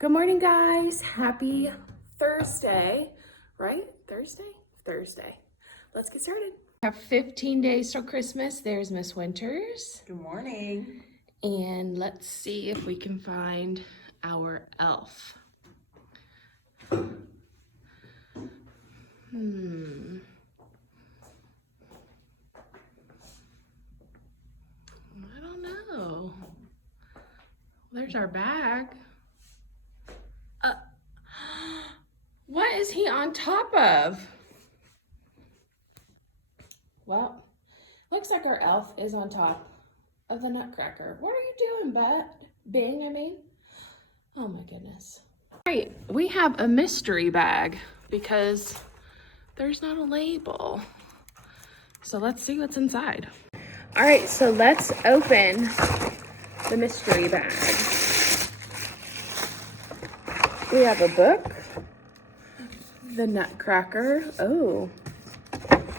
Good morning, guys. Happy Thursday, right? Thursday. Let's get started. We have 15 days till Christmas. There's Miss Winters. Good morning. And let's see if we can find our elf. I don't know. There's our bag. What is he on top of? Well, looks like our elf is on top of the Nutcracker. What are you doing, Bing, I mean? Oh my goodness. All right, we have a mystery bag because there's not a label. So let's see what's inside. All right, so let's open the mystery bag. We have a book, the Nutcracker. Oh,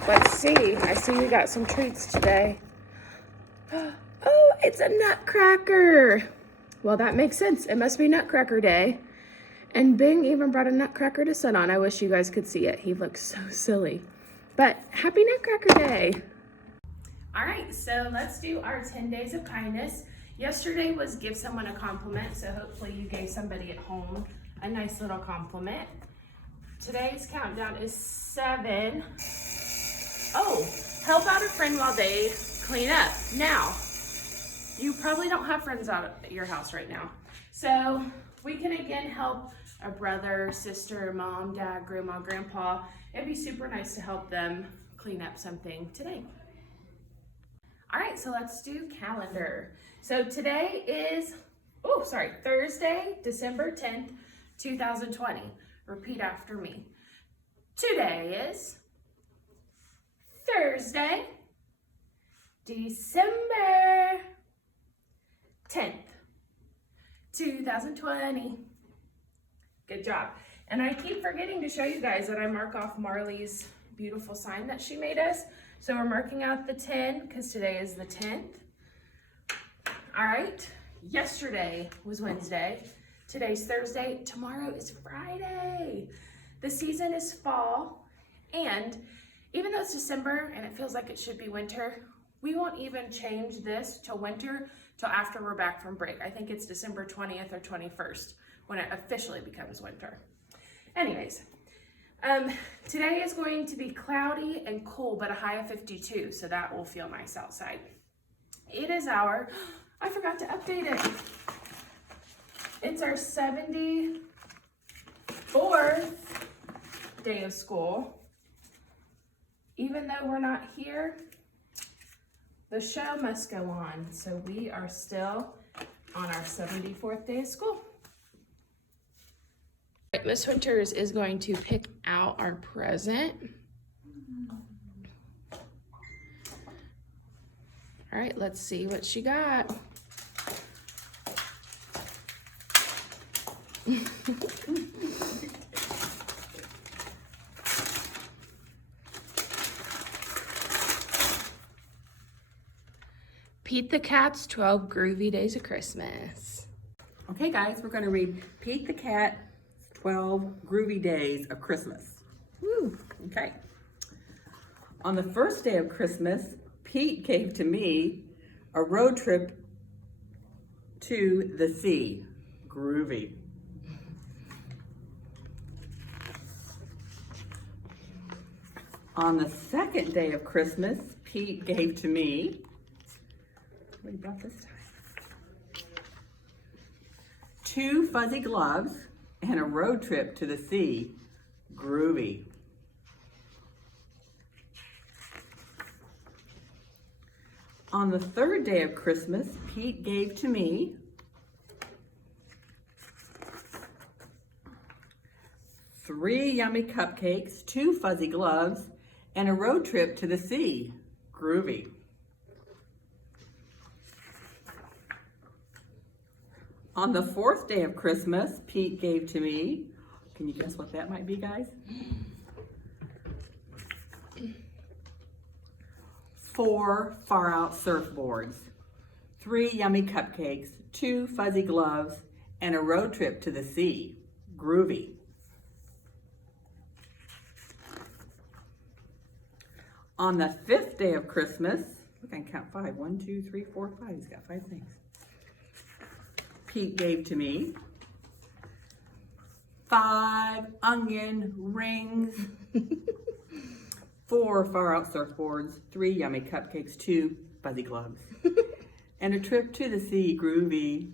let's see. I see we got some treats today. Oh, it's a Nutcracker. Well, that makes sense. It must be Nutcracker Day. And Bing even brought a Nutcracker to sit on. I wish you guys could see it. He looks so silly. But happy Nutcracker Day. All right, so let's do our 10 days of kindness. Yesterday was give someone a compliment, so hopefully you gave somebody at home a nice little compliment. Today's countdown is 7. Oh, help out a friend while they clean up. Now, you probably don't have friends out at your house right now. So we can again help a brother, sister, mom, dad, grandma, grandpa. It'd be super nice to help them clean up something today. All right, so let's do calendar. So today is, Thursday, December 10th, 2020. Repeat after me. Today is Thursday, December 10th, 2020. Good job. And I keep forgetting to show you guys that I mark off Marley's beautiful sign that she made us. So we're marking out the 10 because today is the 10th. All right, yesterday was Wednesday. Today's Thursday. Tomorrow is Friday. The season is fall. And even though it's December and it feels like it should be winter, we won't even change this to winter till after we're back from break. I think it's December 20th or 21st when it officially becomes winter. Anyways, today is going to be cloudy and cool, but a high of 52, so that will feel nice outside. It is I forgot to update it. It's our 74th day of school. Even though we're not here, the show must go on. So we are still on our 74th day of school. Miss Winters is going to pick out our present. All right, let's see what she got. Pete the Cat's 12 Groovy Days of Christmas. Okay, guys, we're going to read Pete the Cat's 12 Groovy Days of Christmas. Woo! Okay. On the first day of Christmas, Pete gave to me a road trip to the sea. Groovy. On the second day of Christmas, Pete gave to me, what he brought this time? 2 fuzzy gloves and a road trip to the sea. Groovy. On the third day of Christmas, Pete gave to me three yummy cupcakes, 2 fuzzy gloves, and a road trip to the sea. Groovy. On the fourth day of Christmas, Pete gave to me, can you guess what that might be, guys? 4 Far Out surfboards, 3 yummy cupcakes, 2 fuzzy gloves, and a road trip to the sea. Groovy. On the 5th day of Christmas, look, I can count 5. 1, 2, 3, 4, 5. He's got 5 things. Pete gave to me 5 onion rings, 4 far out surfboards, 3 yummy cupcakes, 2 fuzzy gloves, and a trip to the sea. Groovy.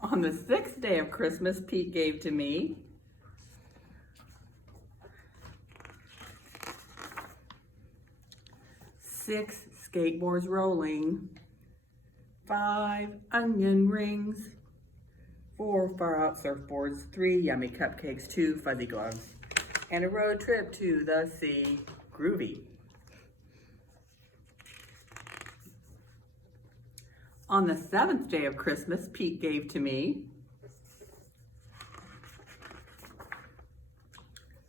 On the 6th day of Christmas, Pete gave to me 6 skateboards rolling, 5 onion rings, 4 far out surfboards, 3 yummy cupcakes, 2 fuzzy gloves, and a road trip to the sea. Groovy. On the 7th day of Christmas, Pete gave to me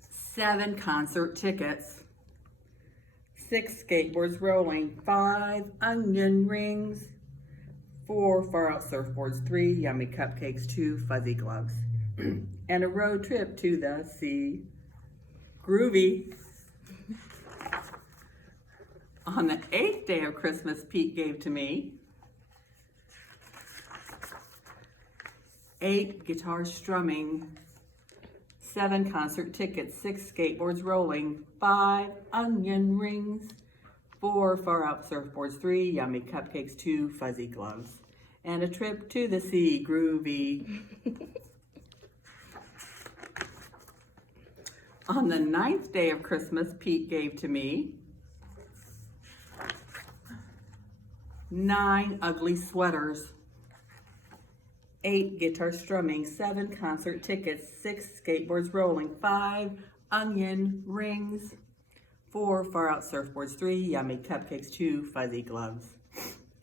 7 concert tickets, 6 skateboards rolling, 5 onion rings, 4 far out surfboards, 3 yummy cupcakes, 2 fuzzy gloves, and a road trip to the sea. Groovy. On the 8th day of Christmas, Pete gave to me 8 guitar strumming, 7 concert tickets, 6 skateboards rolling, 5 onion rings, 4 far out surfboards, 3 yummy cupcakes, 2 fuzzy gloves, and a trip to the sea. Groovy. On the 9th day of Christmas, Pete gave to me 9 ugly sweaters, 8 guitar strumming, 7 concert tickets, 6 skateboards rolling, 5 onion rings, 4 far out surfboards, 3 yummy cupcakes, 2 fuzzy gloves,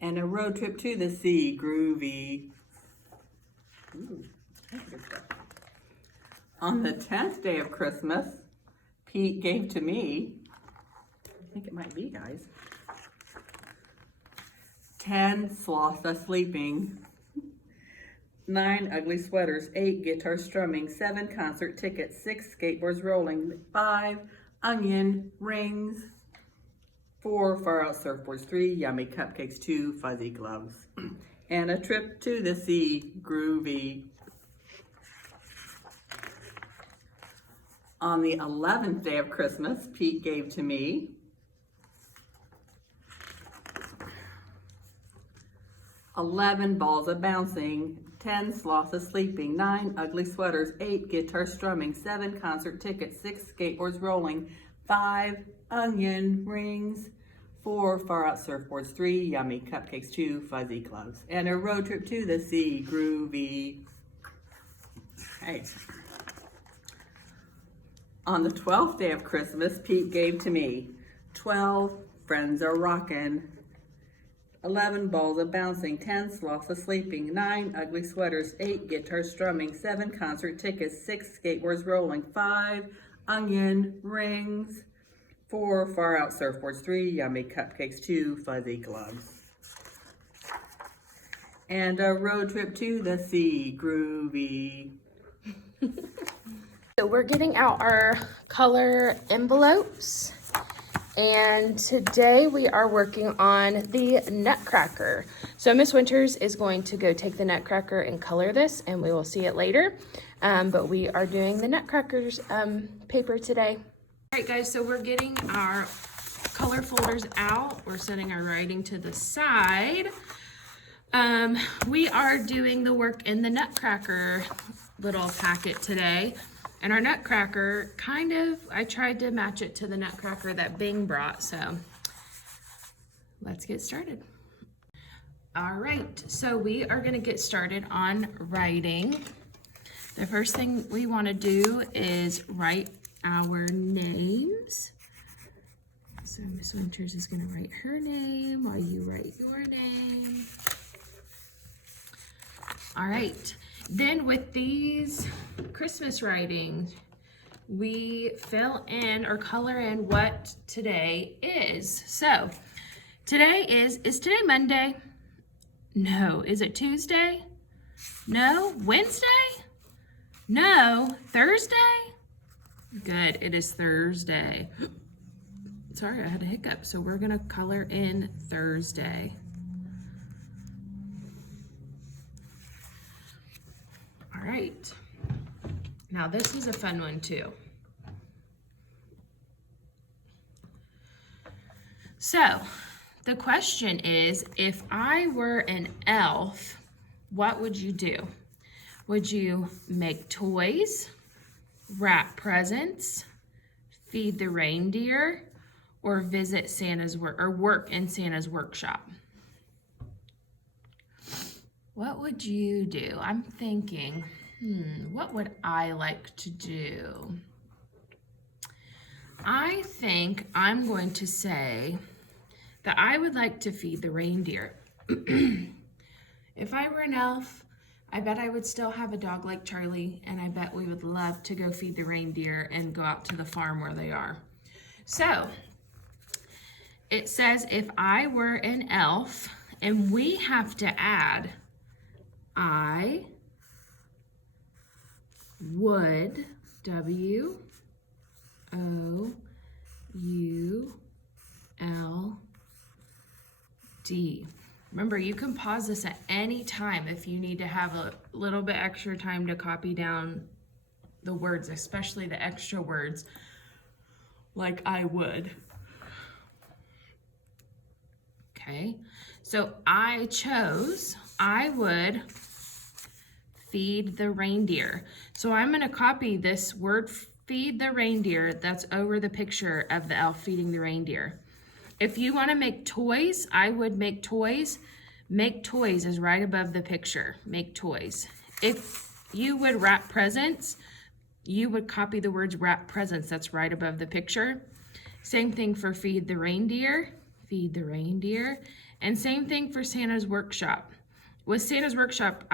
and a road trip to the sea. Groovy. Ooh, that's good stuff. On the 10th day of Christmas, Pete gave to me, I think it might be, guys, 10 sloths sleeping, 9 ugly sweaters, 8 guitar strumming, 7 concert tickets, 6 skateboards rolling, 5 onion rings, 4 far out surfboards, 3 yummy cupcakes, 2 fuzzy gloves, and a trip to the sea. Groovy. On the 11th day of Christmas, Pete gave to me 11 balls of bouncing, 10 sloths sleeping, 9 ugly sweaters, 8 guitar strumming, 7 concert tickets, 6 skateboards rolling, 5 onion rings, 4 far out surfboards, 3 yummy cupcakes, 2 fuzzy gloves, and a road trip to the sea. Groovy. Okay. On the 12th day of Christmas, Pete gave to me 12 Friends Are Rockin', 11 balls of bouncing, 10 sloths sleeping, 9 ugly sweaters, 8 guitar strumming, 7 concert tickets, 6 skateboards rolling, 5 onion rings, 4 far out surfboards, 3 yummy cupcakes, 2 fuzzy gloves, and a road trip to the sea. Groovy. So we're getting out our color envelopes, and today we are working on the Nutcracker. So Miss Winters is going to go take the Nutcracker and color this, and we will see it later. But we are doing the Nutcracker's paper today. All right, guys, so we're getting our color folders out. We're setting our writing to the side. We are doing the work in the Nutcracker little packet today. And our Nutcracker, I tried to match it to the Nutcracker that Bing brought, so let's get started. All right, so we are gonna get started on writing. The first thing we wanna do is write our names. So Miss Winters is gonna write her name while you write your name. All right. Then with these Christmas writings, we fill in or color in what today is. So today is today Monday? No. Is it Tuesday? No. Wednesday? No. Thursday? Good. It is Thursday. Sorry, I had a hiccup. So we're going to color in Thursday. All right. Now this is a fun one too. So the question is, if I were an elf, what would you do? Would you make toys, wrap presents, feed the reindeer, or visit Santa's work or work in Santa's workshop? What would you do? I'm thinking, what would I like to do? I think I'm going to say that I would like to feed the reindeer. If I were an elf, I bet I would still have a dog like Charlie, and I bet we would love to go feed the reindeer and go out to the farm where they are. So it says if I were an elf, and we have to add I would, W-O-U-L-D. Remember, you can pause this at any time if you need to have a little bit extra time to copy down the words, especially the extra words, like I would. Okay, so I chose, I would feed the reindeer. So I'm going to copy this word feed the reindeer that's over the picture of the elf feeding the reindeer. If you want to make toys, I would make toys. Make toys is right above the picture. Make toys. If you would wrap presents, you would copy the words wrap presents. That's right above the picture. Same thing for feed the reindeer. Feed the reindeer. And same thing for Santa's workshop. With Santa's workshop,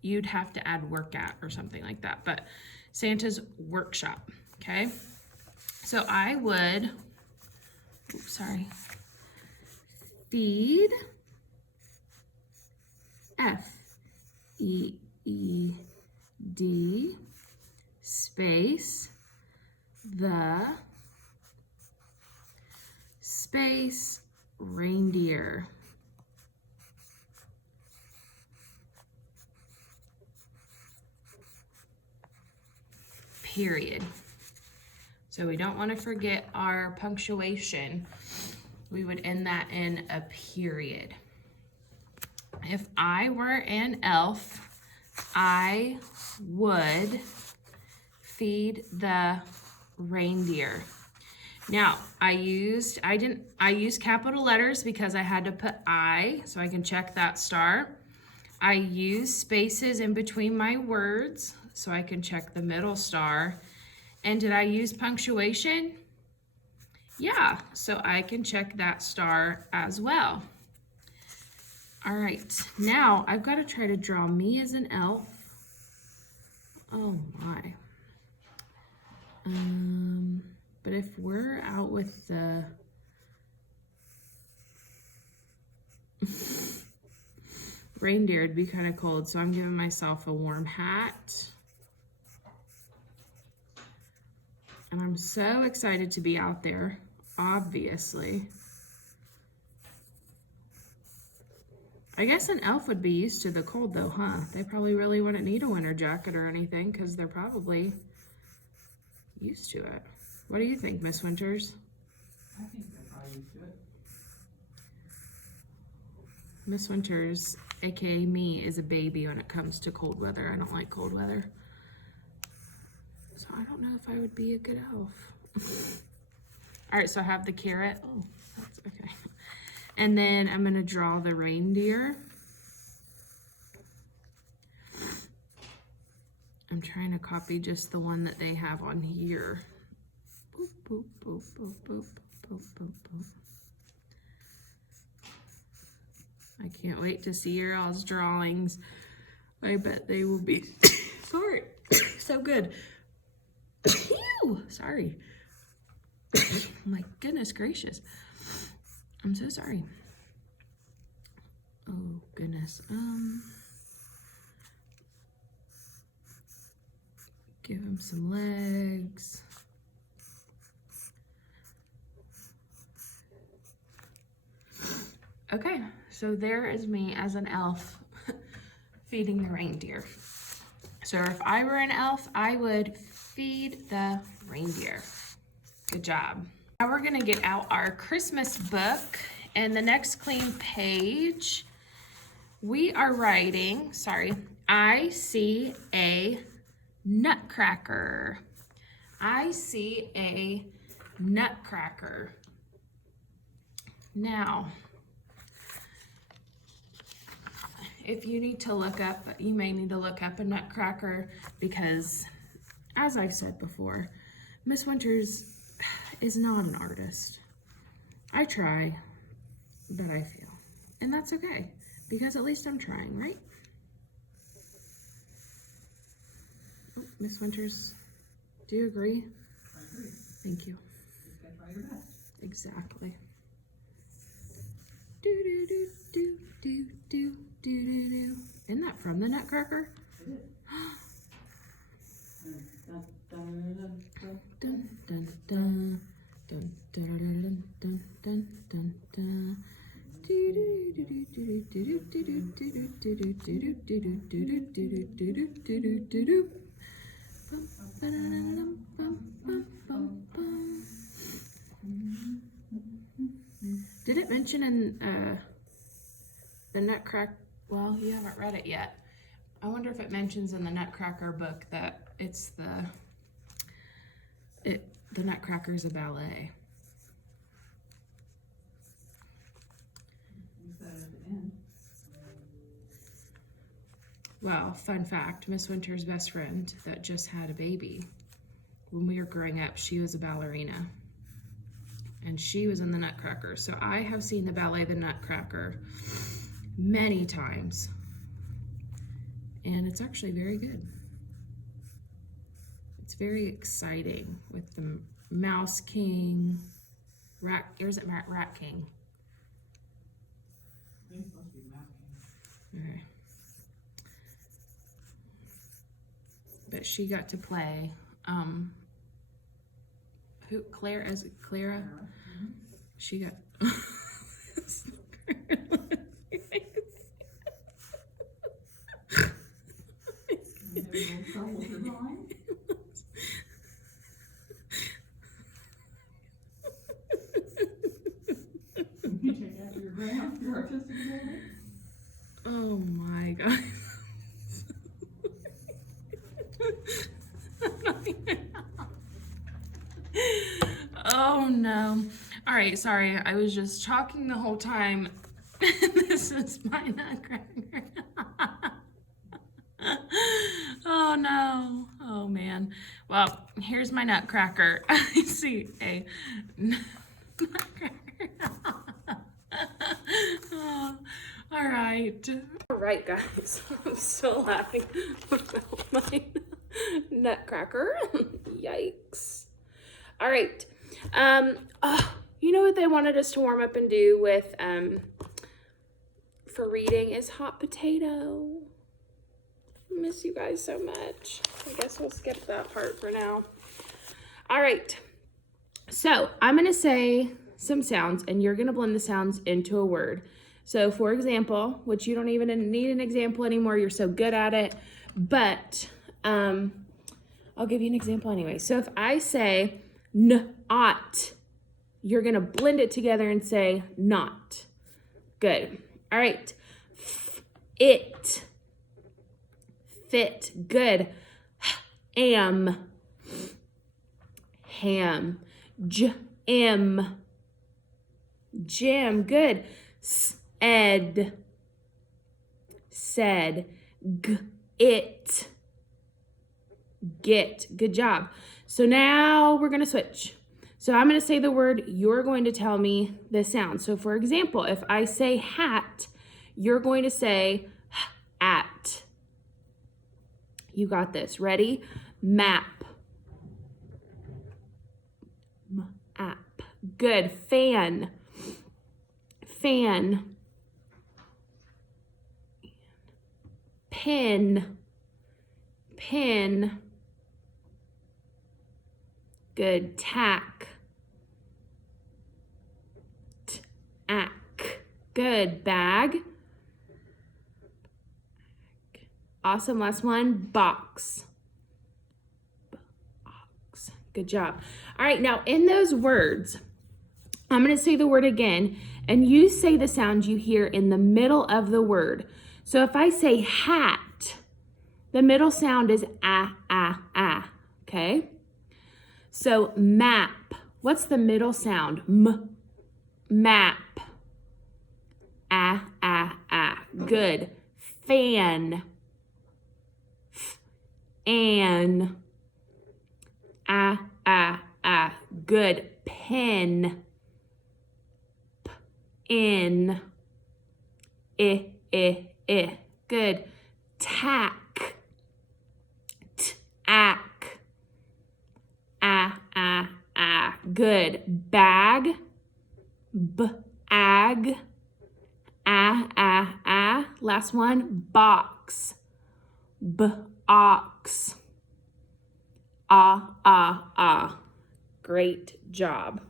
you'd have to add work at or something like that. But Santa's workshop, okay? So I would, feed, F-E-E-D, space, the, space, reindeer. Period. So we don't want to forget our punctuation. We would end that in a period. If I were an elf, I would feed the reindeer. Now, I used capital letters because I had to put I, so I can check that star. I used spaces in between my words, so I can check the middle star. And did I use punctuation? Yeah, so I can check that star as well. All right, now I've got to try to draw me as an elf. Oh my. But if we're out with the reindeer, it'd be kind of cold, so I'm giving myself a warm hat. And I'm so excited to be out there, obviously. I guess an elf would be used to the cold though, huh? They probably really wouldn't need a winter jacket or anything because they're probably used to it. What do you think, Miss Winters? I think they're probably used to it. Miss Winters, aka me, is a baby when it comes to cold weather. I don't like cold weather. So I don't know if I would be a good elf. All right, so I have the carrot. Oh, that's okay. And then I'm gonna draw the reindeer. I'm trying to copy just the one that they have on here. Boop, boop, boop, boop, boop, boop, boop, boop. I can't wait to see your all's drawings. I bet they will be, sorry, so good. Ew, sorry. My goodness gracious. I'm so sorry. Oh goodness. Give him some legs. Okay, so there is me as an elf feeding the reindeer. So if I were an elf, I would feed the reindeer. Good job. Now we're gonna get out our Christmas book, and the next clean page, we are writing, I see a nutcracker. I see a nutcracker. Now, if you need to look up, you may need to look up a nutcracker because, as I've said before, Miss Winters is not an artist. I try, but I fail. And that's okay, because at least I'm trying, right? Oh, Miss Winters, do you agree? I agree. Thank you. Just gotta try your best. Exactly. Do do do do do do do do do. Isn't that from the Nutcracker? It is. Dun, dun, dun, dun, Dun dun dun dun dun dun dun dun dun. Do do do do do do do do do do do do do do do do do do do do. Bum ba-da-dum bum bum bum bum. Did it mention in the Nutcracker? Well, you haven't read it yet. I wonder if it mentions in the Nutcracker book that it's the Nutcracker is a ballet. You said at the end. Well, fun fact, Miss Winter's best friend that just had a baby, when we were growing up, she was a ballerina. And she was in the Nutcracker. So I have seen the ballet The Nutcracker many times. And it's actually very good. It's very exciting with the Mouse King, Rat, or is it Rat King? I think it's supposed to be mapping. Okay. But she got to play, Clara? She got. You having a little trouble with your drawing? You check out your graph, your artistic ability? Oh my god. Oh no. All right, sorry. I was just talking the whole time. This is my nutcracker. Oh no. Oh man. Well, here's my nutcracker. I see a nutcracker. Oh, all right. All right, guys. I'm still laughing about my nutcracker. Yikes. All right. You know what they wanted us to warm up and do with for reading is hot potato. Miss you guys so much. I guess we'll skip that part for now. All right. So I'm gonna say some sounds and you're gonna blend the sounds into a word. So for example, which you don't even need an example anymore, you're so good at it, but I'll give you an example anyway. So if I say not, you're gonna blend it together and say not. Good. All right. It. Fit. Good. Am. Ham. Jam. Jam. Good. Ed. Said. It. Get. Good job. So now we're going to switch. So I'm going to say the word, you're going to tell me the sound. So for example, if I say hat, you're going to say at. You got this. Ready? Map. Map. Good. Fan. Fan. pin. Pin. Good. Tack. Tack. Good. Bag. Awesome. Last one. Box. Box. Good job. All right. Now in those words, I'm going to say the word again, and you say the sound you hear in the middle of the word. So if I say hat, the middle sound is ah, ah, ah. Okay? So map. What's the middle sound? M. Map. Ah, ah, ah. Good. Fan. An. Ah, ah, ah. Good. Pen. In. I. Good. Tack. Tack. Ah, ah, ah. Good. Bag. Ag. Ah, ah, ah. Last one. Box. Ox. Ah, ah, ah. Great job.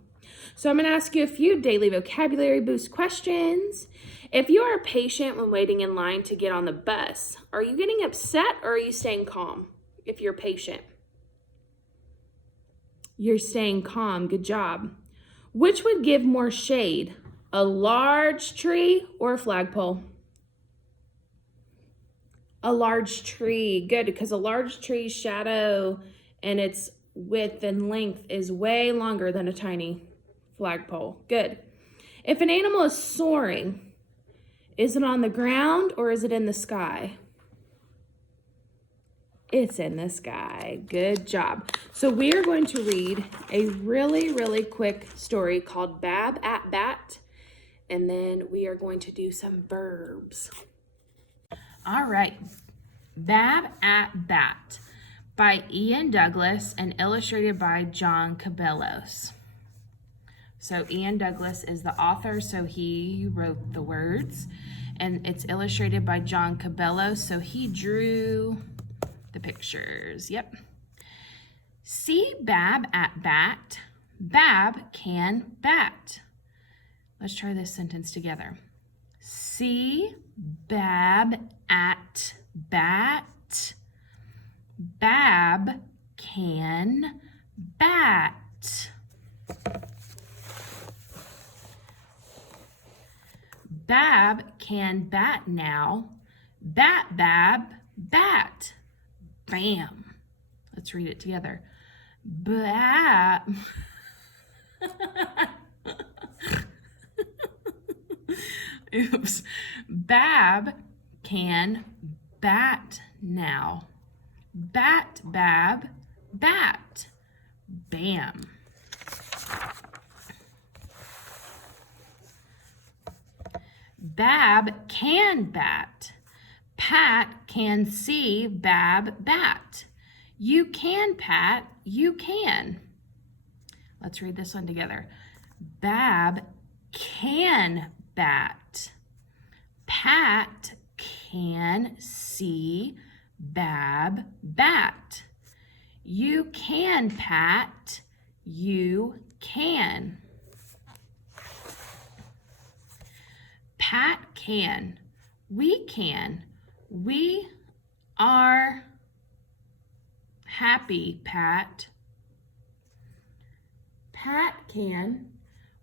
So I'm going to ask you a few daily vocabulary boost questions. If you are a patient when waiting in line to get on the bus, are you getting upset or are you staying calm if you're patient? You're staying calm. Good job. Which would give more shade, a large tree or a flagpole? A large tree. Good, because a large tree's shadow and its width and length is way longer than a tiny flagpole. Good. If an animal is soaring, is it on the ground or is it in the sky? It's in the sky. Good job. So we are going to read a really, really quick story called Bab at Bat, and then we are going to do some verbs. All right. Bab at Bat by Ian Douglas and illustrated by John Cabellos. So Ian Douglas is the author, so he wrote the words, and it's illustrated by John Cabellos, so he drew the pictures. Yep. See Bab at Bat. Bab can bat. Let's try this sentence together. See Bab at Bat. Bab can bat. Bab can bat now. Bat, Bab, bat. Bam. Let's read it together. Bab. Oops. Bab can bat now. Bat, Bab, bat. Bam. Bab can bat. Pat can see Bab bat. You can, Pat, you can. Let's read this one together. Bab can bat. Pat can see Bab bat. You can, Pat, you can. Pat can. We can. We are happy, Pat. Pat can.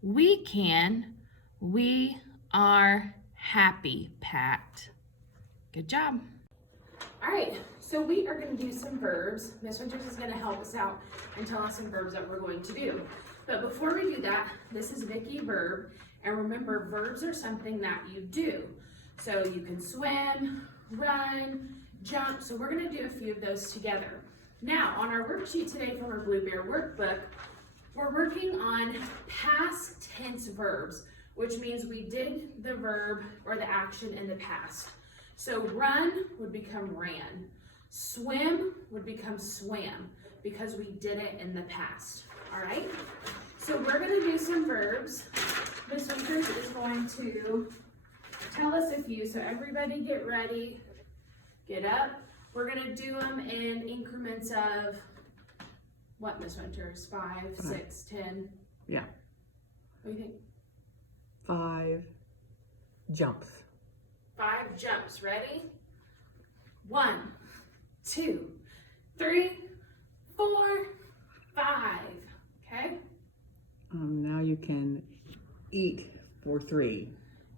We can. We are happy, Pat. Good job. All right, so we are going to do some verbs. Miss Winters is going to help us out and tell us some verbs that we're going to do. But before we do that, this is Vicki Verb. And remember, verbs are something that you do. So you can swim, run, jump. So we're going to do a few of those together. Now, on our worksheet today from our Blue Bear workbook, we're working on past tense verbs, which means we did the verb or the action in the past. So run would become ran. Swim would become swam because we did it in the past. All right? So we're going to do some verbs. Miss Winters is going to tell us a few. So everybody get ready Get up. We're gonna do them in increments of, what, Miss Winters? 5, 6, 10? Yeah. What do you think? 5 jumps. 5 jumps. Ready? 1, 2, 3, 4, 5. Okay? Now you can eat for 3.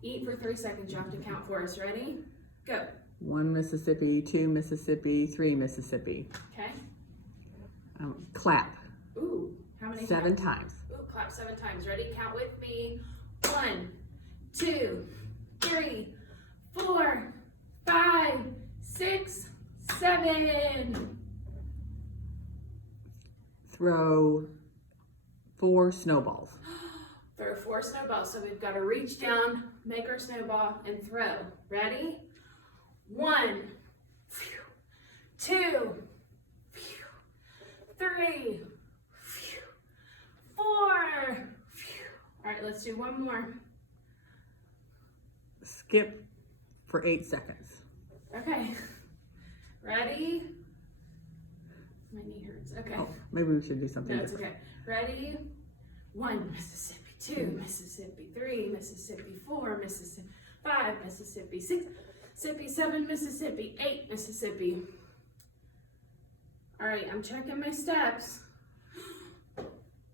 Eat for 3 seconds. You have to count for us. Ready? Go. 1 Mississippi, 2 Mississippi, 3 Mississippi. Okay? Clap. Ooh, how many 7 times? times. Ooh, clap 7 times. Ready? Count with me. 1, 2, 3, 4, 5, 6, 7. Throw 4 snowballs. Throw 4 snowballs. So we've got to reach down, make our snowball, and throw. Ready? 1, 2, 3, 4. All right, let's do one more. Skip for 8 seconds. Okay. Ready? My knee hurts. Okay. Oh, maybe we should do something No, it's different. okay. Ready? 1 Mississippi, 2 Mississippi, 3 Mississippi, 4 Mississippi, 5 Mississippi, 6 Mississippi, 7 Mississippi, 8 Mississippi. All right, I'm checking my steps.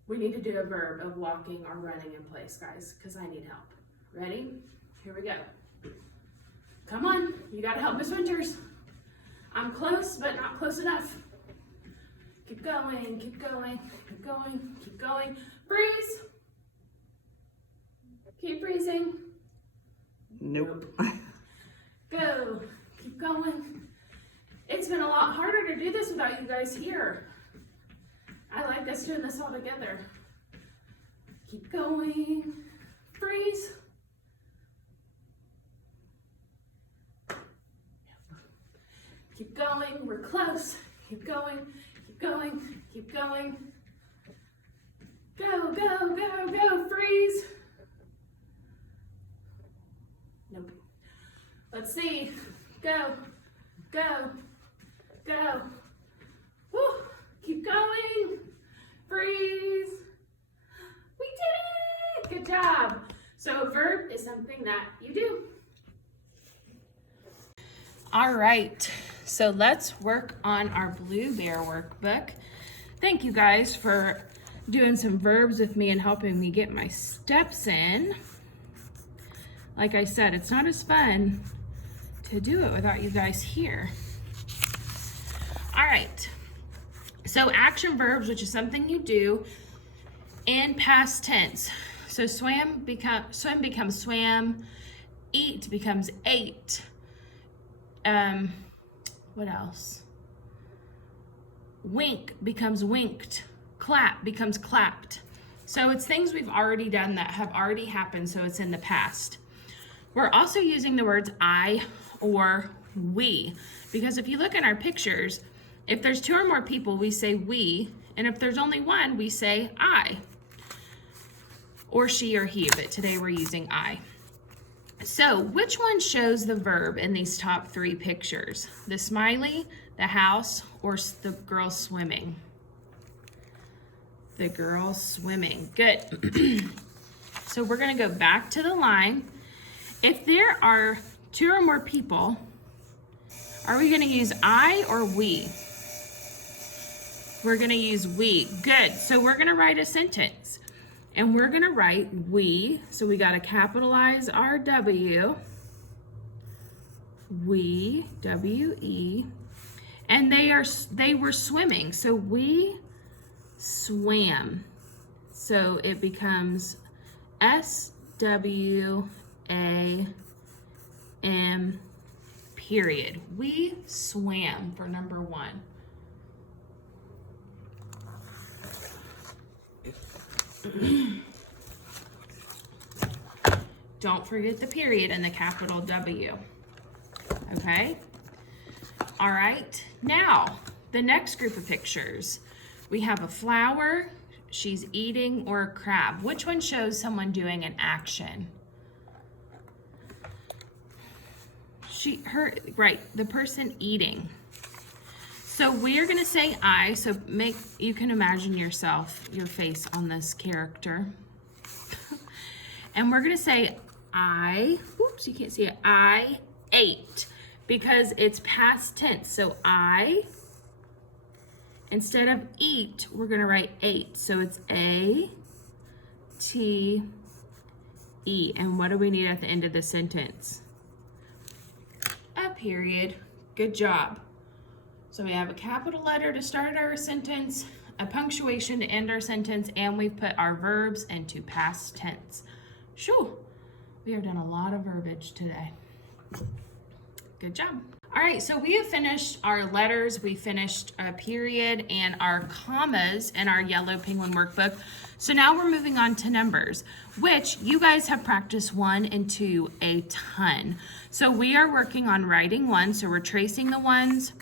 We need to do a verb of walking or running in place, guys, because I need help. Ready? Here we go. Come on, you gotta help Miss Winters. I'm close, but not close enough. Keep going, keep going, keep going, keep going. Freeze! Keep freezing. Nope. Go. Keep going. It's been a lot harder to do this without you guys here. I like us doing this all together. Keep going. Freeze. Keep going. We're close. Keep going. Keep going. Keep going. Go, go, go, go. Freeze. Nope. Let's see. Go. Go. Go. Woo. Keep going. Freeze. We did it. Good job. So a verb is something that you do. All right. So let's work on our Blue Bear workbook. Thank you guys for doing some verbs with me and helping me get my steps in. Like I said, it's not as fun to do it without you guys here. All right. So action verbs, which is something you do in past tense. So swim becomes swam, eat becomes ate. What else? Wink becomes winked. Clap becomes clapped. So it's things we've already done that have already happened, so it's in the past. We're also using the words I or we, because if you look in our pictures, if there's 2 or more people, we say we, and if there's only one, we say I, or she or he, but today we're using I. So which one shows the verb in these top 3 pictures? The smiley, the house, or the girl swimming? The girl swimming. Good. So we're going to go back to the line. If there are 2 or more people, are we going to use I or we? We're going to use we. Good. So we're going to write a sentence. And we're going to write we. So we got to capitalize our W. We, W-E. And they were swimming. So we swam. So it becomes S-W-A-M period. We swam for number 1. Don't forget the period and the capital W. Okay? All right. Now, the next group of pictures. We have a flower, she's eating, or a crab. Which one shows someone doing an action? right, the person eating. So we are gonna say I, so you can imagine yourself, your face on this character. And we're gonna say oops, you can't see it, I ate, because it's past tense. So I, instead of eat, we're gonna write ate. So it's A-T-E. And what do we need at the end of the sentence? A period. Good job. So we have a capital letter to start our sentence, a punctuation to end our sentence, and we've put our verbs into past tense. Shoo, we have done a lot of verbiage today. Good job. All right, so we have finished our letters, we finished a period and our commas in our Yellow Penguin workbook. So now we're moving on to numbers, which you guys have practiced 1 and 2 a ton. So we are working on writing 1, so we're tracing the ones,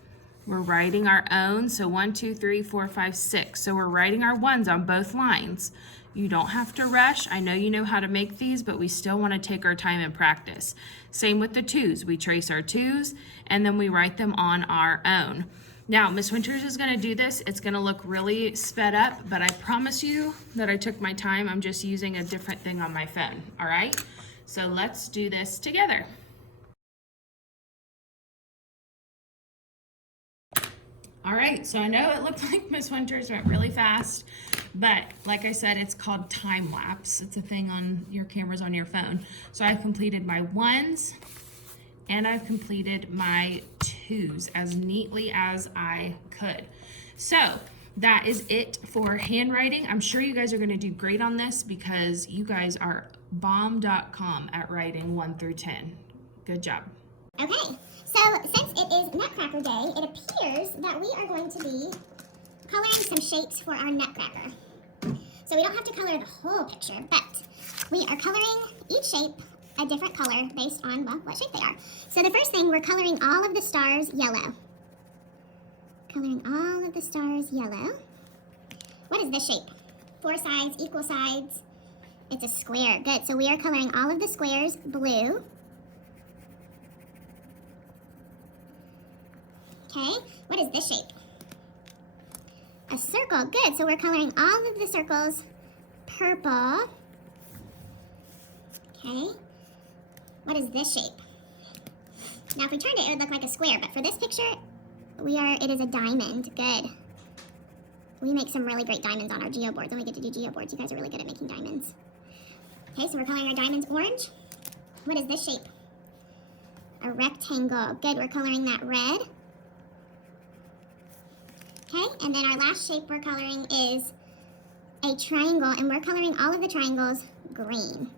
we're writing our own, so 1, 2, 3, 4, 5, 6. So we're writing our ones on both lines. You don't have to rush. I know you know how to make these, but we still want to take our time and practice. Same with the 2s. We trace our 2s and then we write them on our own. Now, Miss Winters is going to do this. It's going to look really sped up, but I promise you that I took my time. I'm just using a different thing on my phone. All right? So let's do this together. All right, so I know it looked like Miss Winters went really fast, but like I said, it's called time lapse. It's a thing on your cameras on your phone. So I've completed my 1s and I've completed my 2s as neatly as I could. So that is it for handwriting. I'm sure you guys are gonna do great on this because you guys are bomb.com at writing 1 through 10. Good job. Okay, so since it is Nutcracker Day, it appears that we are going to be coloring some shapes for our Nutcracker. So we don't have to color the whole picture, but we are coloring each shape a different color based on, well, what shape they are. So the first thing, we're coloring all of the stars yellow. Coloring all of the stars yellow. What is this shape? 4 sides, equal sides. It's a square. Good. So we are coloring all of the squares blue. Okay, what is this shape? A circle. Good. So we're coloring all of the circles purple. Okay. What is this shape? Now if we turned it, it would look like a square, but for this picture, it is a diamond. Good. We make some really great diamonds on our geo boards, and we get to do geo boards. You guys are really good at making diamonds. Okay, so we're coloring our diamonds orange. What is this shape? A rectangle. Good, we're coloring that red. Okay, and then our last shape we're coloring is a triangle, and we're coloring all of the triangles green.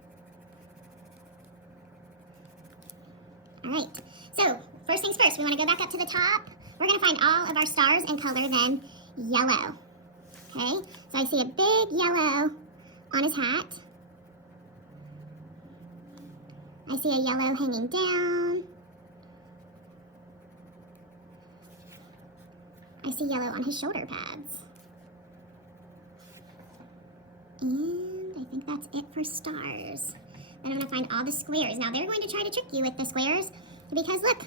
All right, so first things first, we want to go back up to the top. We're going to find all of our stars and color them yellow. Okay, so I see a big yellow on his hat. I see a yellow hanging down. I see yellow on his shoulder pads. And I think that's it for stars. Then I'm going to find all the squares. Now they're going to try to trick you with the squares because look,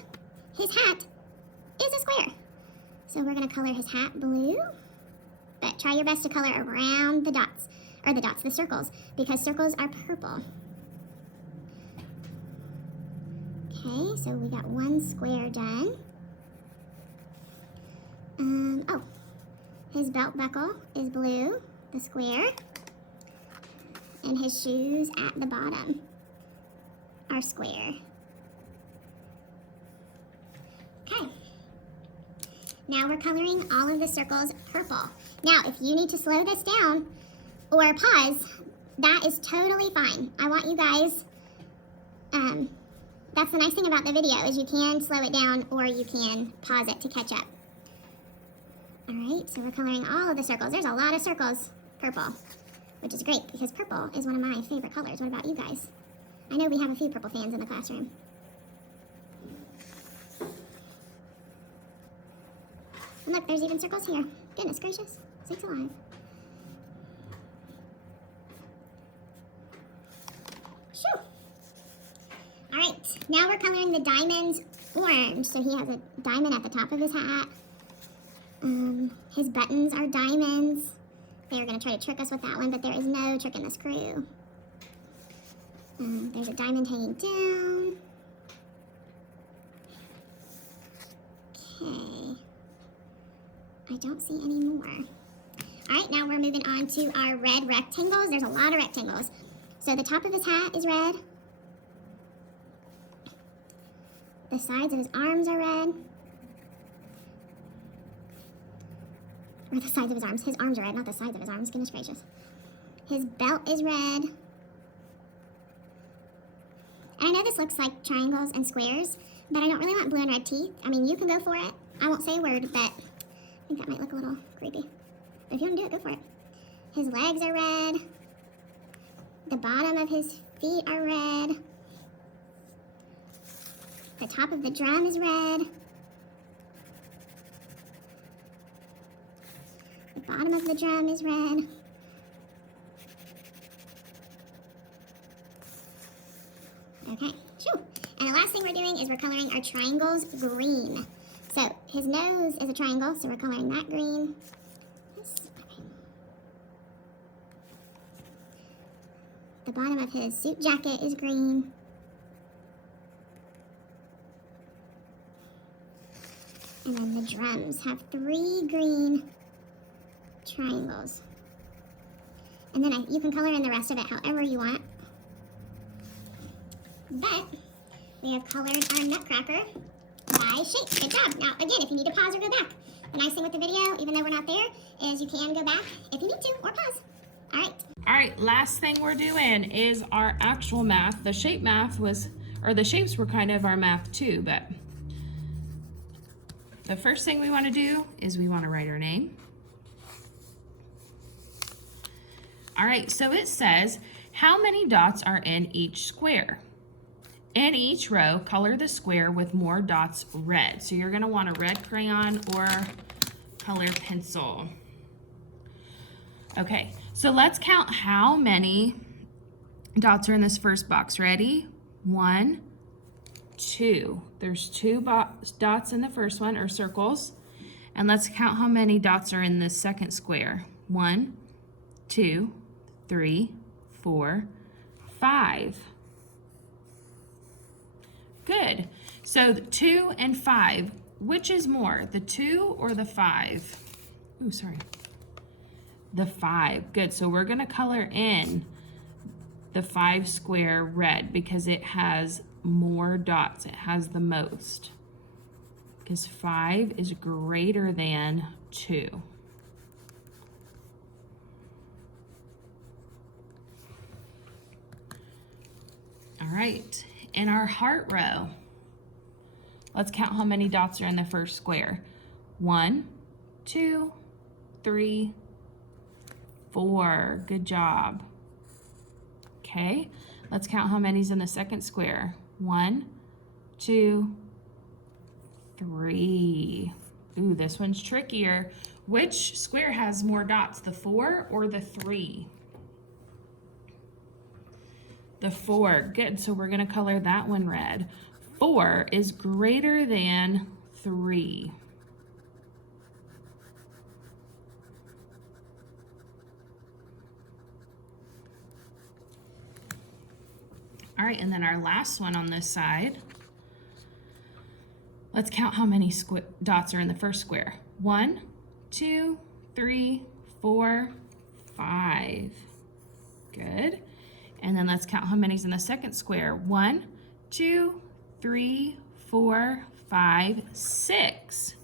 his hat is a square. So we're going to color his hat blue, but try your best to color around the dots, or the circles, because circles are purple. Okay, so we got one square done. Oh, his belt buckle is blue, the square, and his shoes at the bottom are square. Okay, now we're coloring all of the circles purple. Now, if you need to slow this down or pause, that is totally fine. I want you guys, that's the nice thing about the video, is you can slow it down or you can pause it to catch up. All right, so we're coloring all of the circles. There's a lot of circles purple, which is great because purple is one of my favorite colors. What about you guys? I know we have a few purple fans in the classroom. And look, there's even circles here. Goodness gracious, sakes alive. Shoo! All right, now we're coloring the diamonds orange, so he has a diamond at the top of his hat. His buttons are diamonds. They were going to try to trick us with that one, but there is no trick in the screw. There's a diamond hanging down. Okay. I don't see any more. All right, now we're moving on to our red rectangles. There's a lot of rectangles. So the top of his hat is red. The sides of his arms are red. Or the sides of his arms. His arms are red, not the sides of his arms. Goodness gracious. His belt is red. And I know this looks like triangles and squares, but I don't really want blue and red teeth. I mean, you can go for it. I won't say a word, but I think that might look a little creepy. But if you want to do it, go for it. His legs are red. The bottom of his feet are red. The top of the drum is red. The bottom of the drum is red. Okay, shoo. And the last thing we're doing is we're coloring our triangles green. So his nose is a triangle, so we're coloring that green. The bottom of his suit jacket is green. And then the drums have 3 green triangles. And then you can color in the rest of it however you want. But we have colored our nutcracker by shape. Good job. Now, again, if you need to pause or go back, the nice thing with the video, even though we're not there, is you can go back if you need to, or pause. All right. All right, last thing we're doing is our actual math. The shape math was, or the shapes were kind of our math too, but the first thing we want to do is we want to write our name. All right, so it says, how many dots are in each square? In each row, color the square with more dots red. So you're gonna want a red crayon or color pencil. Okay, so let's count how many dots are in this first box. Ready? 1, 2. There's 2 dots in the first one, or circles. And let's count how many dots are in the second square. 1, 2, 3, 4, 5. Good. So the 2 and 5, which is more, the 2 or the 5? Ooh, sorry. The 5. Good. So we're going to color in the 5 square red because it has more dots. It has the most. Because 5 is greater than 2. All right. In our heart row, let's count how many dots are in the first square. 1, 2, 3, 4. Good job. Okay, let's count how many's in the second square. 1, 2, 3. Ooh, this one's trickier. Which square has more dots, the 4 or the 3? The 4, good, so we're gonna color that one red. 4 is greater than 3. All right, and then our last one on this side, let's count how many dots are in the first square. 1, 2, 3, 4, 5. Good. And then let's count how many's in the second square. 1, 2, 3, 4, 5, 6.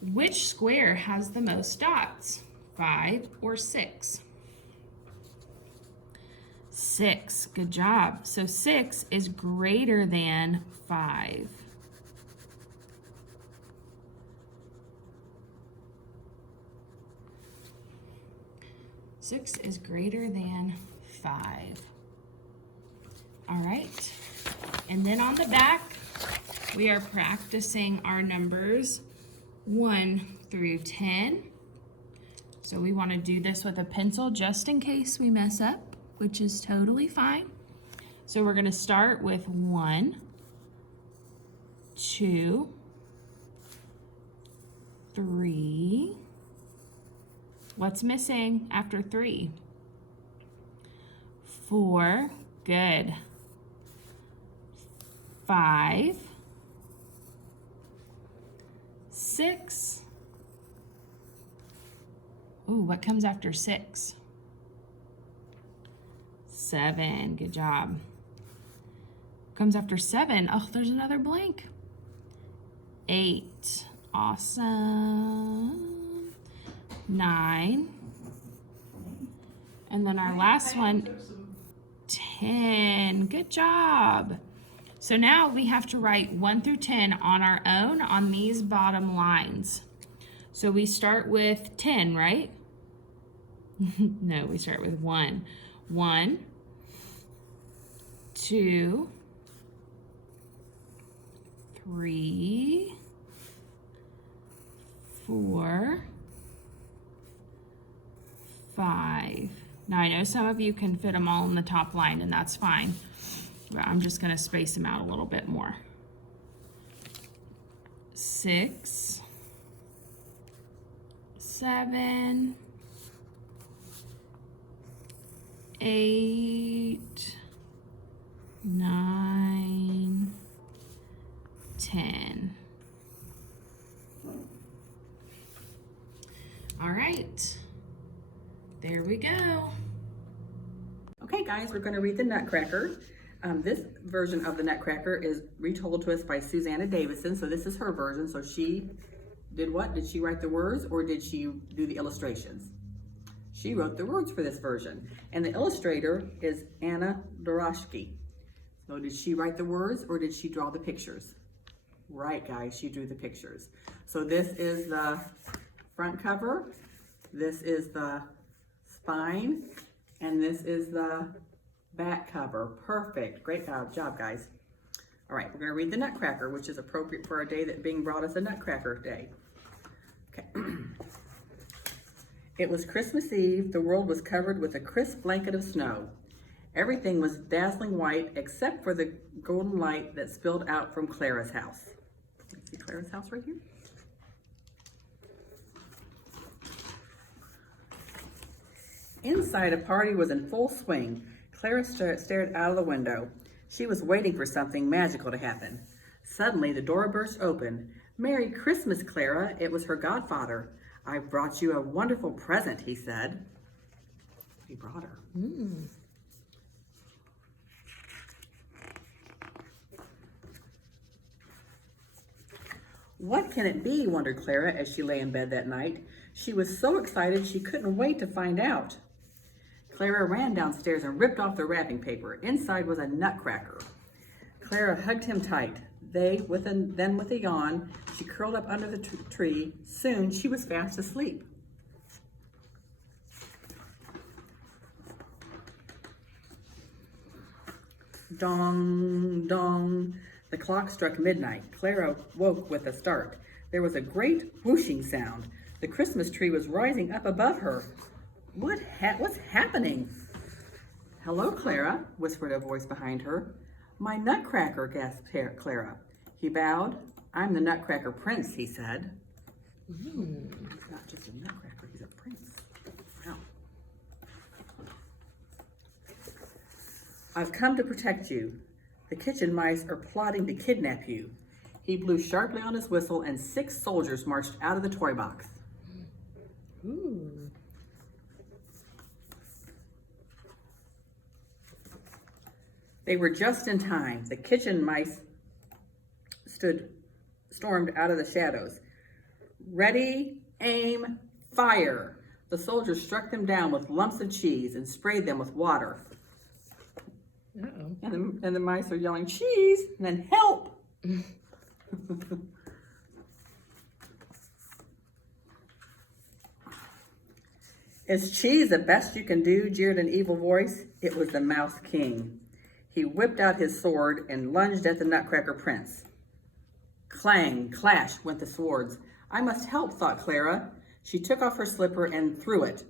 Which square has the most dots? 5 or 6? 6. Good job. So 6 is greater than 5. Six is greater than 5. All right, and then on the back, we are practicing our numbers 1 through 10. So we want to do this with a pencil just in case we mess up, which is totally fine. So we're going to start with 1, 2, 3. What's missing after 3? 4. Good. 5, 6. Ooh, what comes after 6? 7. Good job. Comes after 7. Oh, there's another blank. 8. Awesome. 9. And then our last one, 10. Good job. So now we have to write 1 through 10 on our own on these bottom lines. So we start with 10, right? No, we start with 1. 1, 2, 3, 4, 5. Now I know some of you can fit them all in the top line, and that's fine. But I'm just going to space them out a little bit more. 6, 7, 8, 9, 10. All right, there we go. Okay, guys, we're going to read the Nutcracker. This version of the Nutcracker is retold to us by Susanna Davison, so this is her version. So she did what? Did she write the words, or did she do the illustrations? She wrote the words for this version, and the illustrator is Anna Doroshky. So did she write the words, or did she draw the pictures? Right, guys, she drew the pictures. So this is the front cover, this is the spine, and this is the back cover. Perfect. Great job, guys. All right, we're going to read the Nutcracker, which is appropriate for our day that Bing brought us a Nutcracker day. Okay. It was Christmas Eve. The world was covered with a crisp blanket of snow. Everything was dazzling white except for the golden light that spilled out from Clara's house. See Clara's house right here? Inside, a party was in full swing. Clara stared out of the window. She was waiting for something magical to happen. Suddenly, the door burst open. "Merry Christmas, Clara." It was her godfather. "I've brought you a wonderful present," he said. He brought her. What can it be, wondered Clara as she lay in bed that night. She was so excited she couldn't wait to find out. Clara ran downstairs and ripped off the wrapping paper. Inside was a nutcracker. Clara hugged him tight. Then with a yawn, she curled up under the tree. Soon she was fast asleep. Dong, dong. The clock struck midnight. Clara woke with a start. There was a great whooshing sound. The Christmas tree was rising up above her. What's happening? "Hello, Clara," whispered a voice behind her. "My nutcracker," gasped Clara. He bowed. "I'm the Nutcracker Prince," he said. He's not just a nutcracker, he's a prince. Wow. "I've come to protect you. The kitchen mice are plotting to kidnap you." He blew sharply on his whistle and 6 soldiers marched out of the toy box. Ooh. They were just in time. The kitchen mice stormed out of the shadows. "Ready, aim, fire." The soldiers struck them down with lumps of cheese and sprayed them with water. Uh-oh. And the mice are yelling, "Cheese!" and then "Help!" "Is cheese the best you can do?" jeered an evil voice. It was the Mouse King. He whipped out his sword and lunged at the Nutcracker Prince. Clang, clash went the swords. "I must help," thought Clara. She took off her slipper and threw it.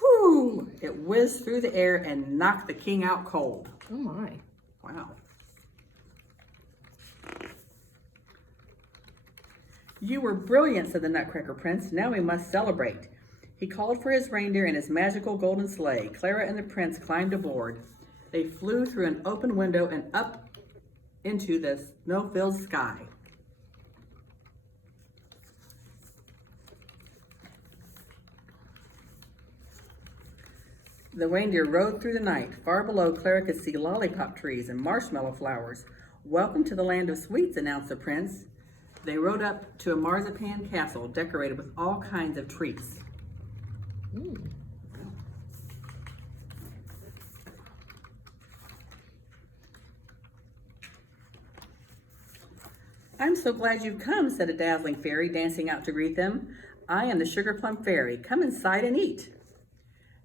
Whoo! It whizzed through the air and knocked the king out cold. Oh my. Wow. "You were brilliant," said the Nutcracker Prince. "Now we must celebrate." He called for his reindeer and his magical golden sleigh. Clara and the prince climbed aboard. They flew through an open window and up into the snow-filled sky. The reindeer rode through the night. Far below, Clara could see lollipop trees and marshmallow flowers. "Welcome to the land of sweets," announced the prince. They rode up to a marzipan castle decorated with all kinds of treats. "I'm so glad you've come," said a dazzling fairy, dancing out to greet them. "I am the Sugar Plum Fairy. Come inside and eat."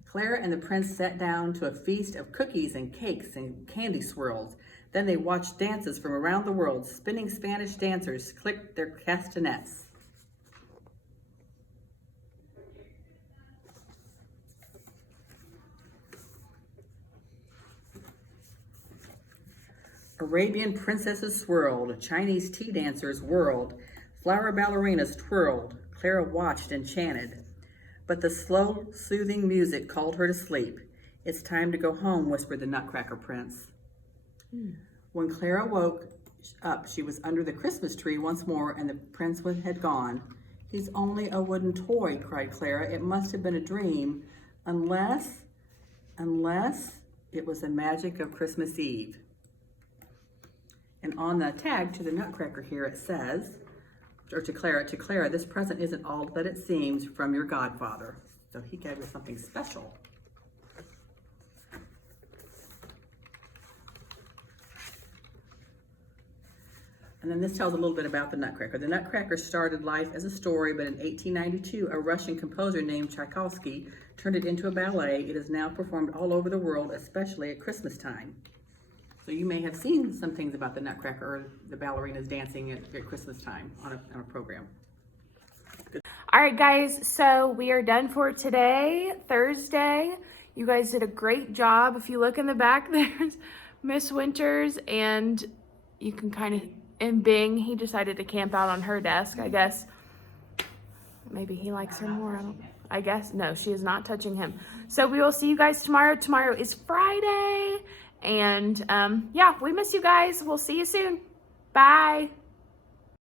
Clara and the prince sat down to a feast of cookies and cakes and candy swirls. Then they watched dances from around the world. Spinning Spanish dancers clicked their castanets. Arabian princesses swirled, Chinese tea dancers whirled, flower ballerinas twirled. Clara watched and chanted. But the slow, soothing music called her to sleep. "It's time to go home," whispered the Nutcracker Prince. When Clara woke up, she was under the Christmas tree once more, and the prince had gone. "He's only a wooden toy," cried Clara. "It must have been a dream, unless it was the magic of Christmas Eve." And on the tag to the Nutcracker here it says, or to Clara, "This present isn't all that it seems from your godfather." So he gave her something special. And then this tells a little bit about the Nutcracker. The Nutcracker started life as a story, but in 1892, a Russian composer named Tchaikovsky turned it into a ballet. It is now performed all over the world, especially at Christmas time. So you may have seen some things about the Nutcracker, or the ballerinas dancing at Christmas time on a program. All right, guys, so we are done for today, Thursday. You guys did a great job. If you look in the back, there's Miss Winters, and you can kind of, and Bing, he decided to camp out on her desk. I guess maybe he likes her more. I guess, no, she is not touching him. So we will see you guys tomorrow. Tomorrow is Friday. And yeah, we miss you guys. We'll see you soon. Bye.